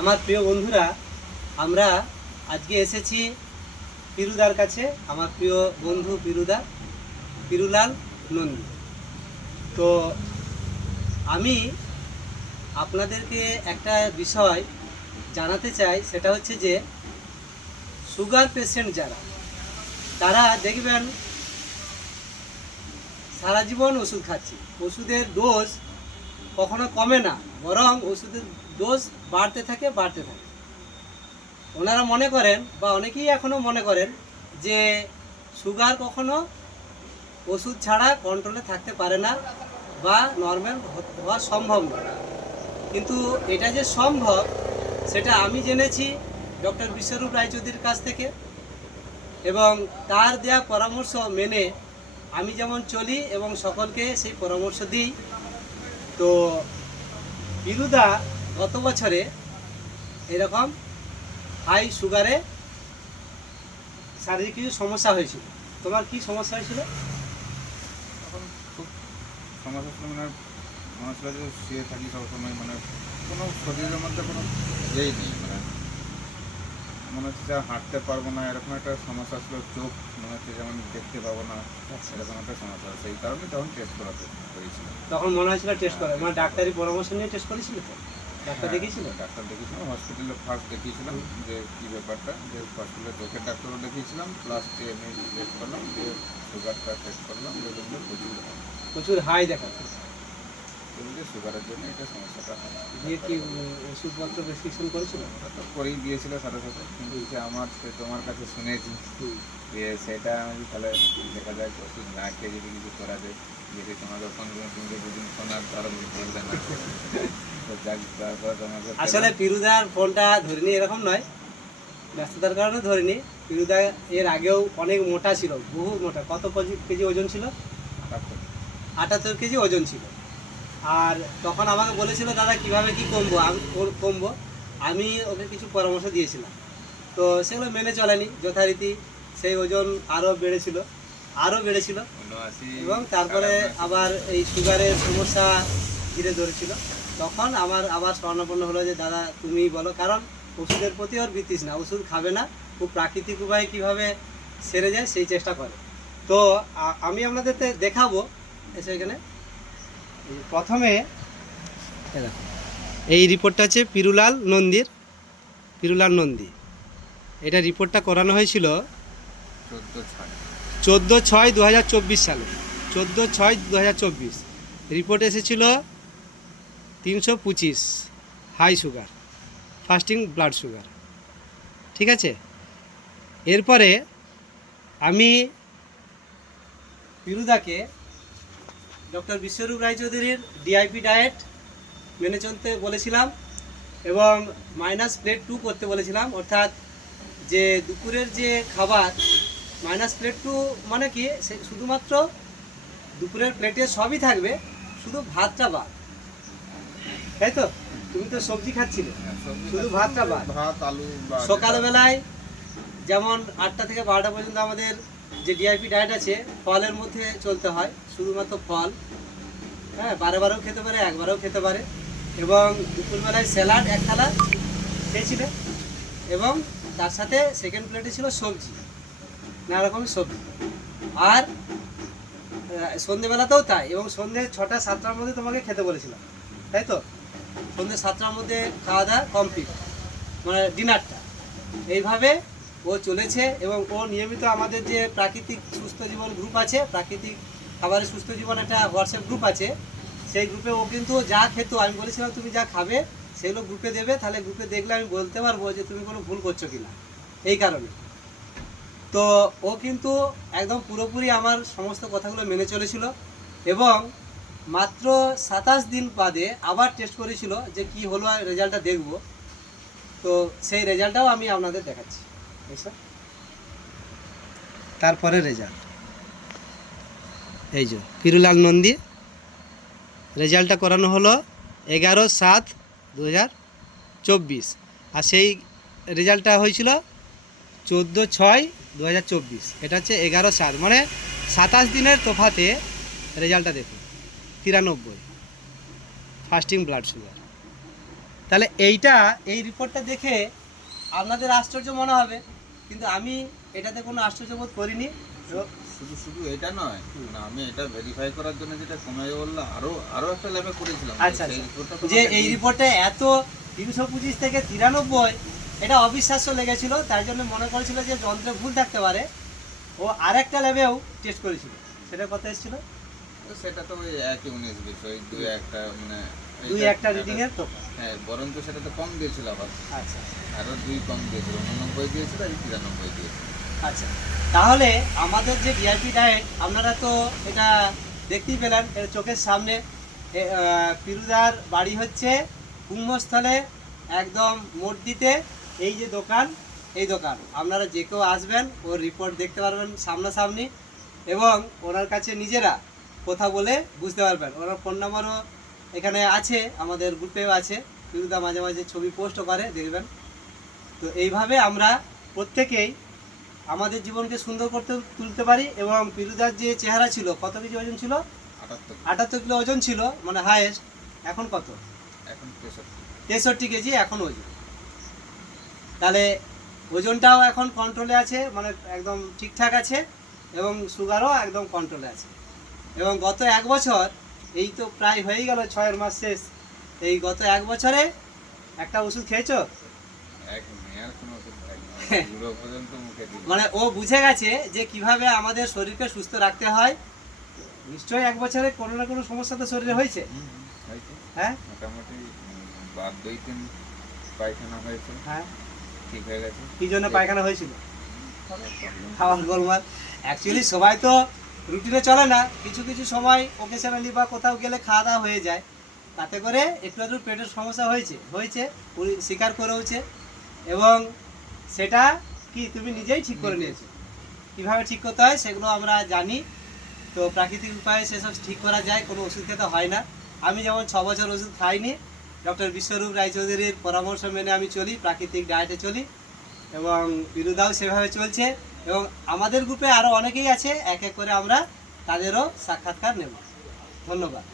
আমার প্রিয় বন্ধুরা, আমরা আজকে এসেছি পিরুদার কাছে। আমার প্রিয় বন্ধু পিরুলাল নন্দী। তো আমি আপনাদেরকে একটা বিষয় জানাতে চাই, সেটা হচ্ছে যে সুগার পেশেন্ট যারা, তারা দেখবেন সারা জীবন ওষুধ খাচ্ছি, ওষুধের ডোজ কখনো কমে না, বরং ওষুধের ডোজ বাড়তে থাকে। ওনারা মনে করেন, বা অনেকেই এখনও মনে করেন, যে সুগার কখনো ওষুধ ছাড়া কন্ট্রোলে থাকতে পারে না বা নর্মাল হওয়া সম্ভব নয়। কিন্তু এটা যে সম্ভব, সেটা আমি জেনেছি ডক্টর বিশ্বরূপ রায়চৌধুরীর কাছ থেকে, এবং তার দেওয়া পরামর্শ মেনে আমি যেমন চলি এবং সকলকে সেই পরামর্শ দিই। তো পিরুদা গত বছরে এরকম হাই সুগারে শারীরিক কিছু সমস্যা হয়েছিল। তোমার কি সমস্যা হয়েছিল? তখন খুব সমস্যা ছিল, মানে মনে হচ্ছিল যে শুয়ে থাকি সবসময়, মানে কোনো শরীরের মধ্যে কোনো ইয়েই নেই, মানে মনে হচ্ছে যে আর হাঁটতে পারবো না, এরকম একটা সমস্যা ছিল। চোখ মনে হচ্ছে যেমন দেখতে পাবো না, এরকম একটা সমস্যা। সেই কারণে তখন টেস্ট করাতে করেছিল। তখন মনে হয়েছিল টেস্ট করে, মানে ডাক্তারি পরামর্শ নিয়ে টেস্ট করেছিল? তো ডাক্তার দেখিয়েছিল? ডাক্তার দেখিয়েছিলাম, হসপিটালে ফার্স্ট দেখিয়েছিলাম যে কী ব্যাপারটা, যে হসপিটালে চোখের ডাক্তারও দেখিয়েছিলাম, প্লাস এমনি টেস্ট করলাম, যে সুগারটা টেস্ট করলাম, যেগুলো প্রচুর হাই দেখা, সুগারের জন্য এটা সমস্যাটা হয়। দিয়ে কি ওষুধপত্র প্রেসক্রিপশন করেছিল? তো করেই দিয়েছিল সাথে সাথে, কিন্তু যে আমার সে তোমার কাছে শুনেছি যে সেটা আমি তাহলে দেখা যায় ওষুধ না খেয়ে যদি কিছু করা যায়, যদি তোমাকে ফোন করে তুমি তো দুদিন ফোন আর তারা বললে না, তো যাক তারপর তোমাকে আসলে পিরুদার ফোনটা ধরিনি এরকম নয়, ব্যস্ততার কারণে ধরিনি। পিরুদা এর আগেও অনেক মোটা ছিল, বহু মোটা। কত কেজি ওজন ছিল? 78 কেজি ওজন ছিল। আর তখন আমাকে বলেছিল, দাদা কীভাবে কী কমবো। আমি ওকে কিছু পরামর্শ দিয়েছিলাম, তো সেগুলো মেনে চলেনি যথারীতি। সেই ওজন আরও বেড়েছিল এবং তারপরে আবার এই সুগারের সমস্যা ধীরে ধরেছিল। তখন আমার আবার স্বর্ণাপন্ন হলো যে দাদা তুমি বলো, কারণ ওষুধের প্রতি ওর বিতৃষ না, ওষুধ খাবে না, খুব প্রাকৃতিক উপায়ে কীভাবে সেরে যায় সেই চেষ্টা করে। তো আমি আপনাদের দেখাবো এসে এখানে। প্রথমে এই রিপোর্টটা আছে পিরুলাল নন্দী। এটা রিপোর্টটা করানো হয়েছিল 14/6/2024 সালে। 14/6/2024 রিপোর্ট এসেছিল 325 high sugar, fasting blood sugar. ঠিক আছে, এরপরে আমি পিরুদাকে ডক্টর বিশ্বরূপ রায়চৌধুরীর ডিআইপি ডায়েট মেনে চলতে বলেছিলাম এবং -2 করতে বলেছিলাম। অর্থাৎ যে দুপুরের যে খাবার, -2 মানে কি, সে শুধুমাত্র দুপুরের প্লেটে সবই থাকবে, শুধু ভাতটা বাদ, তাই তো? তুমি তো সবজি খাচ্ছিলে, শুধু ভাতটা বাদ। ভাত আলু সকালবেলায় যেমন 8টা থেকে 12টা পর্যন্ত আমাদের যে ডিআইপি ডায়েট আছে, ফলের মধ্যে চলতে হয়, শুধুমাত্র ফল। হ্যাঁ, 12বারও খেতে পারে, একবারও খেতে পারে। এবং দুপুরবেলায় স্যালাড 1 থালা খেয়েছিলে, এবং তার সাথে সেকেন্ড প্লেটে ছিল সবজি, নানা রকমের সবজি। আর সন্ধেবেলাতেও তাই, এবং সন্ধে 6টা-7টার মধ্যে তোমাকে খেতে বলেছিলাম, তাই তো? সন্ধে 7টার মধ্যে খাওয়া দাওয়া কমপ্লিট, মানে ডিনারটা। এইভাবে ও চলেছে, এবং ও নিয়মিত আমাদের যে প্রাকৃতিক সুস্থ জীবন গ্রুপ আছে, প্রাকৃতিক খাবারের সুস্থ জীবন একটা হোয়াটসঅ্যাপ গ্রুপ আছে, সেই গ্রুপে ও কিন্তু যা খেত, আমি বলেছিলাম তুমি যা খাবে সেগুলো গ্রুপে দেবে, তাহলে গ্রুপে দেখলে আমি বলতে পারবো যে তুমি কোনো ভুল করছো কিনা, এই কারণে। তো ও কিন্তু একদম পুরোপুরি আমার সমস্ত কথাগুলো মেনে চলেছিল, এবং মাত্র 27 দিন বাদে আবার টেস্ট করেছিল যে কি হলো, রেজাল্টটা দেখব। তো সেই রেজাল্টটাও আমি আপনাদের দেখাচ্ছি। তারপরে রেজাল্ট এই যে পিরুলাল নন্দী, রেজাল্টটা করানো হলো 11/7/2024, আর সেই রেজাল্টটা হয়েছিল 14/6/2024। এটা হচ্ছে 11/7, মানে 27 দিনের তফাতে রেজাল্টটা দেখুন। 93 ফাস্টিং ব্লাড সুগার। তাহলে এই রিপোর্টটা দেখে আপনাদের আশ্চর্য মনে হবে, কিন্তু আমি এটাতে কোনো আশ্চর্য বোধ করিনি। এবং শুধু শুধু এটা নয়, মানে আমি এটা ভেরিফাই করার জন্য যেটা কমে বললো, আরো একটা ল্যাবে করেছিলাম। আচ্ছা সেই আচ্ছা, রিপোর্টটা যে এই রিপোর্টে এত 325 থেকে 93, এটা অবিশ্বাস্য লেগেছিল, তাই জন্য মনে করেছিল যে যন্ত্রে ভুল থাকতে পারে। ও আরেকটা ল্যাবেও টেস্ট করেছিল, সেটা কত এসেছিল? সেটা তো ওই একই 19 বিষয়, দুই একটা মানে দুই একটা রিডিং এর তো। হ্যাঁ, বরঞ্চ সেটা তো কম দিয়েছিল আবার, আচ্ছা আরো 2 কম দিয়েছিল, 89 দিয়েছিল আর 93 দিয়েছিল। আচ্ছা, তাহলে আমাদের যে ভিআইপি ডায়েট আপনারা তো এটা দেখতেই পেলেন, এর চোখের সামনে। পিরুদার বাড়ি হচ্ছে কুম্ভস্থলে, একদম মসজিদে। এই যে দোকান, এই দোকান আপনারা যে কেউ আসবেন ওর রিপোর্ট দেখতে পারবেন সামনাসামনি, এবং ওনার কাছে নিজেরা কথা বলে বুঝতে পারবেন। ওনার ফোন নাম্বারও এখানে আছে, আমাদের গ্রুপেও আছে। পিরুদা মাঝে মাঝে ছবি পোস্টও করে, দেখবেন। তো এইভাবে আমরা প্রত্যেকেই আমাদের জীবনকে সুন্দর করতে তুলতে পারি। এবং পিরুদার যে চেহারা ছিল, কত কেজি ওজন ছিল? 78 কিলো ওজন ছিল, মানে হায়েস্ট। এখন কত? এখন 63 কেজি এখন ওজন। তাহলে ওজনটাও এখন কন্ট্রোলে আছে, মানে একদম ঠিকঠাক আছে, এবং সুগারও একদম কন্ট্রোলে আছে। এবং গত 1 বছর, এই তো প্রায় হয়েই গেল 6 মাস শেষ, এই গত 1 বছরে একটা ওষুধ খেয়েছো? মানে ও বুঝে গেছে যে কিভাবে আমাদের শরীরকে সুস্থ রাখতে হয়। নিশ্চয়ই 1 বছরে কোনো না কোনো সমস্যা তো শরীরে হয়েছে। হ্যাঁ, মোটামুটি 2-3 পায়খানা হয়েছে, হ্যাঁ। ঠিক হয়ে গেছে। কি জন্য পায়খানা হয়েছিল? খাওয়ার গোলমাল। অ্যাকচুয়ালি সবাই তো রুটিনে চলে না, কিছু কিছু সময় ওকেশনালি বা কোথাও গেলে খাওয়া দাওয়া হয়ে যায়, তাতে করে একটু আধটু পেটের সমস্যা হয়েছে উনি স্বীকার করেওছে। এবং সেটা কি তুমি নিজেই ঠিক করে নিয়েছো। কীভাবে ঠিক করতে হয় সেগুলো আমরা জানি। তো প্রাকৃতিক উপায়ে সেসব ঠিক করা যায়, কোনো ওষুধ খেতে হয় না। আমি যেমন 6 বছর ওষুধ খাইনি, ডক্টর বিশ্বরূপ রায়চৌধুরীর পরামর্শ মেনে আমি চলি, প্রাকৃতিক ডায়েটে চলি, এবং পিরুদাও সেভাবে চলছে। এবং আমাদের গ্রুপে আরও অনেকেই আছে, এক এক করে আমরা তাদেরও সাক্ষাৎকার নেব। ধন্যবাদ।